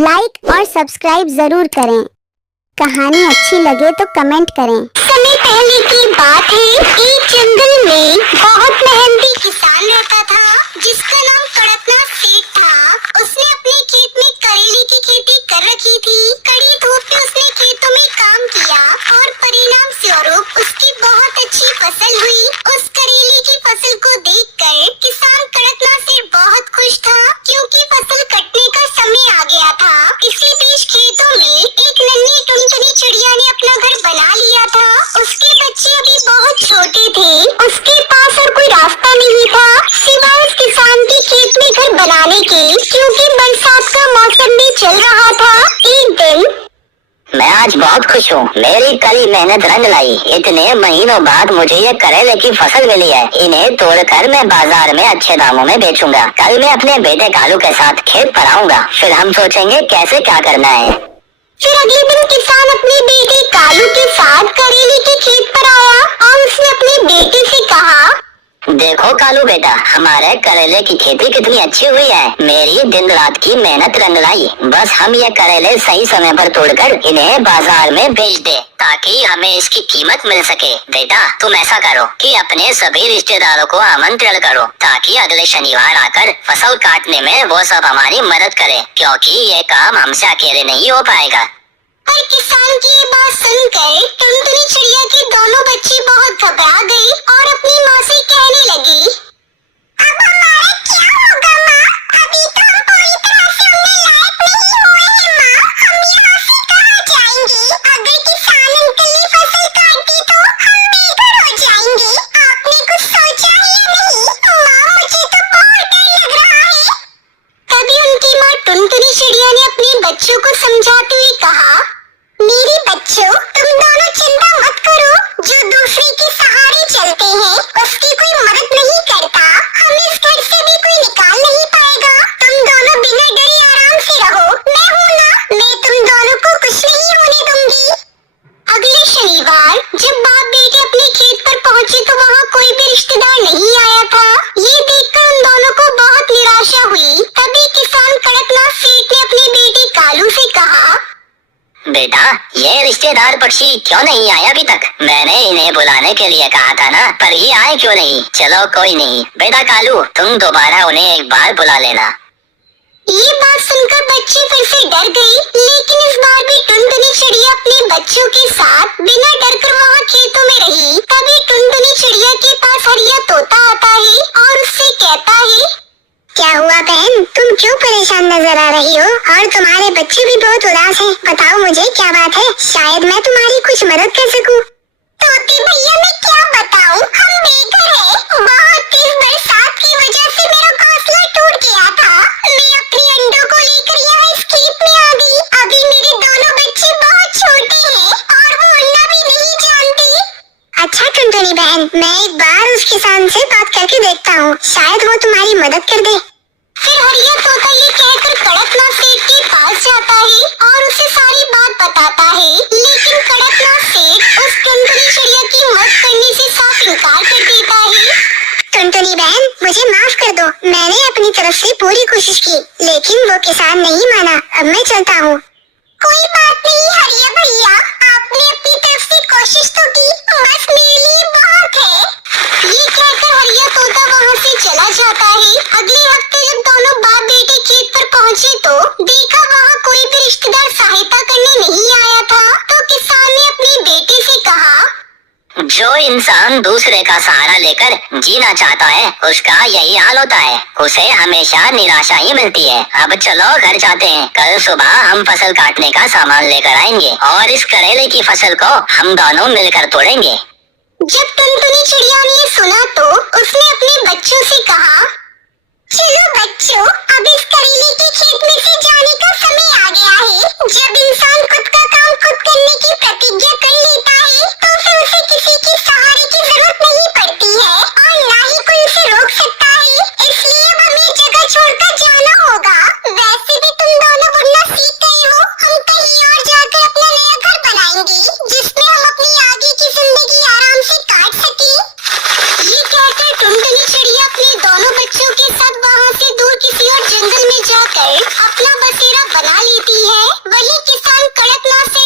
Like और subscribe जरूर करें। कहानी अच्छी लगे तो कमेंट करें। समय पहले की बात है, एक जंगल में बहुत मेहनती किसान रहता था जिसका नाम कड़कनाथ सेठ था। उसने अपने खेत में करेले की खेती कर रखी थी। कड़ी धूप में उसने खेतों में काम किया और परिणाम स्वरूप उसकी बहुत अच्छी फसल हुई। उस करेले की फसल को देखकर किसान कड़कनाथ सेठ बहुत खुश था, क्योंकि फसल कटने का समय आ गया था। इसी बीच खेतों में एक नन्ही टुनटुनी चिड़िया ने अपना घर बना लिया था। उसके बच्चे अभी बहुत छोटे थे। उसके पास और कोई रास्ता नहीं था सिवाय उस किसान के खेत में घर बनाने के, क्योंकि बरसात का मौसम भी चल रहा था। एक दिन मैं आज बहुत खुश हूँ। मेरी कड़ी मेहनत रंग लाई। इतने महीनों बाद मुझे ये करेले की फसल मिली है। इन्हें तोड़कर मैं बाजार में अच्छे दामों में बेचूंगा। कल मैं अपने बेटे कालू के साथ खेत पर आऊंगा, फिर हम सोचेंगे कैसे क्या करना है। फिर अगले दिन किसान अपने बेटे कालू के साथ करेले के खेत पर आया और उसने अपने बेटे से कहा, देखो कालू बेटा, हमारे करेले की खेती कितनी अच्छी हुई है। मेरी दिन रात की मेहनत रंग लाई। बस हम ये करेले सही समय पर तोड़कर इन्हें बाजार में बेच दे, ताकि हमें इसकी कीमत मिल सके। बेटा तुम ऐसा करो कि अपने सभी रिश्तेदारों को आमंत्रण करो, ताकि अगले शनिवार आकर फसल काटने में वो सब हमारी मदद करें, क्योंकि ये काम हमसे अकेले नहीं हो पाएगा। पर किसान की ये बात सुनकर टुनटुनी चिड़िया के दोनों बच्चे बहुत घबरा गए और अपनी माँ से कहने लगी, अब हमारा क्या होगा माँ? अभी तो हम पूरी तरह से उड़ने लायक नहीं हुए हैं माँ। हम यहाँ से कहाँ जाएंगे? अगर किसान अंकल ने फसल काट दी तो हम बेघर हो जाएंगे। आपने कुछ सोचा है या नहीं? माँ मुझे तो बहुत डर लग रहा है। तभी उनकी माँ टुनटुनी चिड़िया ने अपने बच्चों को समझाते हुए कहा, मेरे बच्चों, तुम दोनों चिंता मत करो। जो दूसरे के सहारे चलते हैं उसकी कोई मदद नहीं करता। हमें इस घर से भी कोई निकाल नहीं पाएगा। तुम दोनों बिना डरे आराम से रहो। मैं हूँ ना, मैं तुम दोनों को कुछ नहीं होने दूंगी। अगले शनिवार जब बाप बेटे अपने खेत पर पहुँचे तो वहाँ कोई भी रिश्तेदार नहीं आया था। ये देखकर उन दोनों को बहुत निराशा हुई। तभी किसान कड़कनाथ सेठ ने अपने बेटे कालू से कहा, बेटा ये रिश्तेदार पक्षी क्यों नहीं आए अभी तक? मैंने इन्हें बुलाने के लिए कहा था ना, पर ये आए क्यों नहीं? चलो कोई नहीं, बेटा कालू तुम दोबारा उन्हें एक बार बुला लेना। ये बात सुनकर बच्चे फिर से डर गए, लेकिन इस बार भी टुनटुनी चिड़िया अपने बच्चों के साथ बिना डर कर वहाँ खेतों में रही। तभी टुनटुनी चिड़िया के पास हरिया तोता आता है और उससे कहता है, क्या हुआ बहन, तुम क्यों परेशान नजर आ रही हो? और तुम्हारे बच्चे भी बहुत उदास हैं। बताओ मुझे क्या बात है, शायद मैं तुम्हारी कुछ मदद कर सकूं। तोते भैया मैं क्या बताऊं, हम बेघर हैं। बहुत तेज बरसात की वजह से मेरा घोंसला टूट गया था। मैं अपने अंडों को लेकर यहाँ इस खेत में आ गई। अभी मेरे दोनों बच्चे बहुत छोटे हैं और वो उड़ना भी नहीं जानते। अच्छा टुनटुनी बहन, मैं एक बार उस किसान से बात करके देखता हूँ, शायद वो तुम्हारी मदद कर दे। फिर हरिया तोता ये कहकर कड़कनाथ सेठ के पास जाता है और उसे सारी बात बताता है, लेकिन कड़कनाथ सेठ उस टुनटुनी चिड़िया की मदद करने से साफ इनकार कर देता है। टुनटुनी बहन मुझे माफ कर दो, मैंने अपनी तरफ से पूरी कोशिश की, लेकिन वो किसान नहीं माना। अब मैं चलता हूँ। कोई बात नहीं हरिया भैया, आपने अपनी तरफ से कोशिश तो की, बस मेरे लिए बहुत है। ये कहकर हरिया तोता वहाँ से चला जाता है। अगले हफ्ते जब दोनों बाप बेटे खेत पर पहुँचे तो देखा वहाँ कोई भी रिश्तेदार सहायता करने नहीं आया था। तो किसान ने अपने बेटे से कहा, जो इंसान दूसरे का सहारा लेकर जीना चाहता है उसका यही हाल होता है, उसे हमेशा निराशा ही मिलती है। अब चलो घर जाते हैं, कल सुबह हम फसल काटने का सामान लेकर आएंगे और इस करेले की फसल को हम दोनों मिलकर तोड़ेंगे। जब टुनटुनी चिड़िया ने सुना तो उसने अपने बच्चों से कहा, चलो बच्चों, अब इस करेले के खेत में से जाने का समय आ गया है। जब इंसान खुद का काम खुद करने की प्रतिज्ञा कर लेता है तो फिर उसे किसी के सहारे की जरूरत नहीं पड़ती है और ना ही कोई उसे रोक सकता है। इसलिए अब हमें जगह छोड़कर जाना होगा। वैसे भी तुम दोनों उड़ना सीख गए हो। हम कहीं और जाकर अपना नया घर बनाएंगे, जिसमें हम अपनी आगे की जिंदगी आराम से काट सके। ये कहकर टुनटुनी चिड़िया अपने दोनों बच्चों के साथ वहाँ से दूर किसी और जंगल में जाकर अपना बसेरा बना रही है, वही किसान कड़कनाथ से